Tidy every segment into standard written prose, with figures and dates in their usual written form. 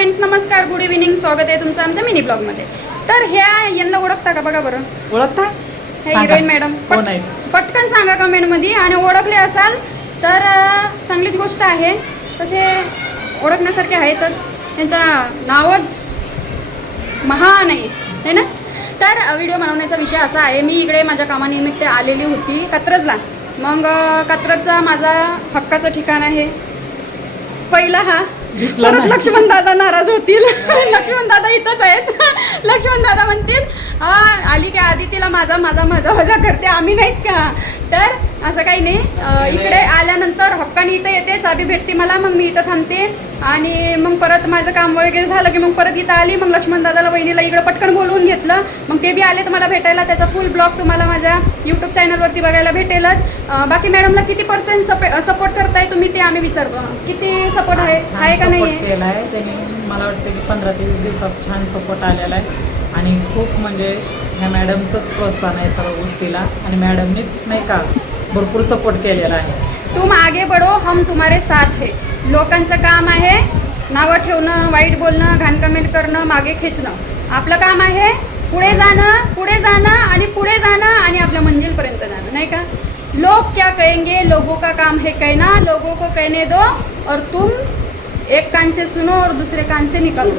Friends, नमस्कार, good evening. स्वागत आहे तुमचं आमच्या मिनी ब्लॉगमध्ये. तर यांना ओळखता का बघा बरं. ओळखता हे हिरोईन मॅडम. पटकन सांगा कमेंटमध्ये. आणि ओळखले असाल तर चांगलीच गोष्ट आहे. तसे ओळखण्यासारखे आहेतच. त्यांचं नावच महान आहे ना. तर व्हिडिओ बनवण्याचा विषय असा आहे, मी इकडे माझ्या कामानिमित्त आलेली होती कात्रजला. मग कात्रजचा माझा हक्काचं ठिकाण आहे पहिला हा. परत लक्ष्मण दादा नाराज होतील. लक्ष्मण दादा इथंच आहेत. लक्ष्मण दादा म्हणतील आली की आधी तिला माझा माझा माझा मजा करते, आम्ही नाहीत का. तर असं काही नाही. इकडे आल्यानंतर हक्काने इथं येते, चाबी भेटते मला, मग मी इथं थांबते. आणि मग परत माझं काम वगैरे झालं की मग परत इथं आली. मग लक्ष्मण दादाला वहिनीला इकडं पटकन बोलवून घेतलं. मग ते बी आले तर मला भेटायला. त्याचा फुल ब्लॉग तुम्हाला माझ्या यूट्यूब चॅनलवरती बघायला भेटेलच. बाकी मॅडमला किती % सपोर्ट करताय तुम्ही ते आम्ही विचारतो. किती सपोर्ट आहे का नाही केला आहे त्यांनी. मला वाटतं की 15 ते 20 दिवसात छान सपोर्ट आलेला आहे. आणि खूप म्हणजे ह्या मॅडमचंच प्रोत्साहन आहे सर्व गोष्टीला. आणि मॅडमनीच नाही का भरपूर सपोर्ट केलेला आहे. तुम आगे बढो, हम तुम्हारे साथ है. लोकांचं काम आहे नावं ठेवणं, वाईट बोलणं, घाण कमेंट करणं, मागे खेचणं. आपलं काम आहे पुढे जाणं आणि पुढे जाणं आणि आपल्या मंजिलपर्यंत जाणं, नाही का. लोग क्या कहेंगे, लोगों का काम है कहना, लोगों को कहने दो और तुम एक कान से सुनो और दुसरे कान से निकालो.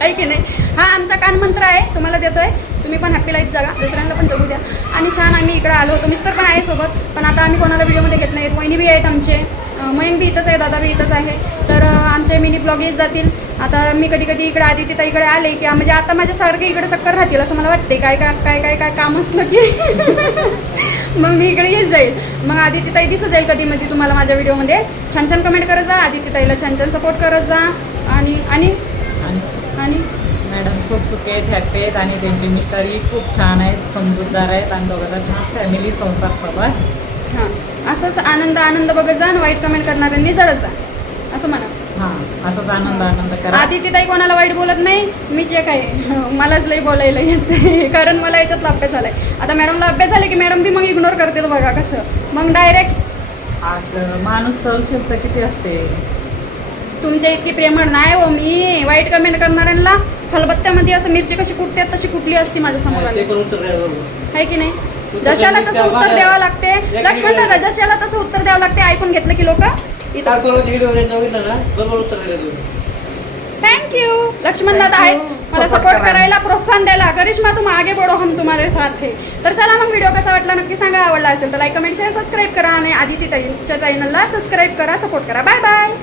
आहे की नाही. हा आमचा कान मंत्र आहे, तुम्हाला देतोय. तुम्ही पण हॅपी लाईफ जगा, दुसऱ्यांना पण जगू द्या. आणि छान आम्ही इकडे आलो होतो. मिस्टर पण आहे सोबत, पण आता आम्ही कोणाला व्हिडिओमध्ये घेत नाहीत. वहिनी बी आहेत आमचे, मयंक बी इथंच आहे, दादा बी इथंच आहे. तर आमचे मिनी ब्लॉग येत जातील. आता मी कधी कधी इकडे आधी तिथं इकडे आले की म्हणजे आता माझ्यासारखे इकडे चक्कर राहतील असं मला वाटते. काय काम असलं की मग मी इकडे येत जाईल. मग आदित्यताई दिसत जाईल कधी मध्ये तुम्हाला माझ्या व्हिडिओमध्ये. छान छान कमेंट करत जा, आदित्यताईला छान छान सपोर्ट करत जा. आणि मॅडम खूप सुखी आहेत, हॅपी आहेत. आणि त्यांचे मिस्टरही खूप छान आहेत, समजूतदार आहेत. आणि दोघांचा छान फॅमिली संसार चालू आहे. हां, असंच आनंद बघत जा आणि वाईट कमेंट करणाऱ्यांनी जळत जा असं म्हणा. हां, असंच आनंद करा. आदित्यताई कोणाला वाईट बोलत नाही. मी जे काय मलाच लई बोलायला येते, कारण मला याच्यातला अभ्यास झालाय. आता मॅडमला अभ्यास झाले की मॅडम बी मग इग्नोर करते. बघा कसं मग डायरेक्ट आज माणूस सहनशीलता किती असते. तुमच्या इतकी प्रेमळ नाही हो मी. वाईट कमेंट करणाऱ्यांना खलबत्त्यामध्ये असं मिरची कशी कुटते तशी कुठली असती माझ्या समोर आली आहे की नाही. जशाला तसं उत्तर द्यावं लागते. लक्ष्मण दादा जशाला तसं उत्तर द्यावं लागते. ऐकून घेतलं की लोक. थँक्यू. लक्ष्मण दादा आहे मला सपोर्ट करायला, प्रोत्साहन द्यायला. करिश्मा तुम आगे बढो, हम तुम्हारे साथ है. तर चला मग व्हिडिओ कसा वाटला नक्की सांगा. आवडला असेल तर लाईक, कमेंट, शेअर, सबस्क्राईब करा. आणि आदित्यताईच्या चॅनलला सबस्क्राईब करा, सपोर्ट करा. Bye bye.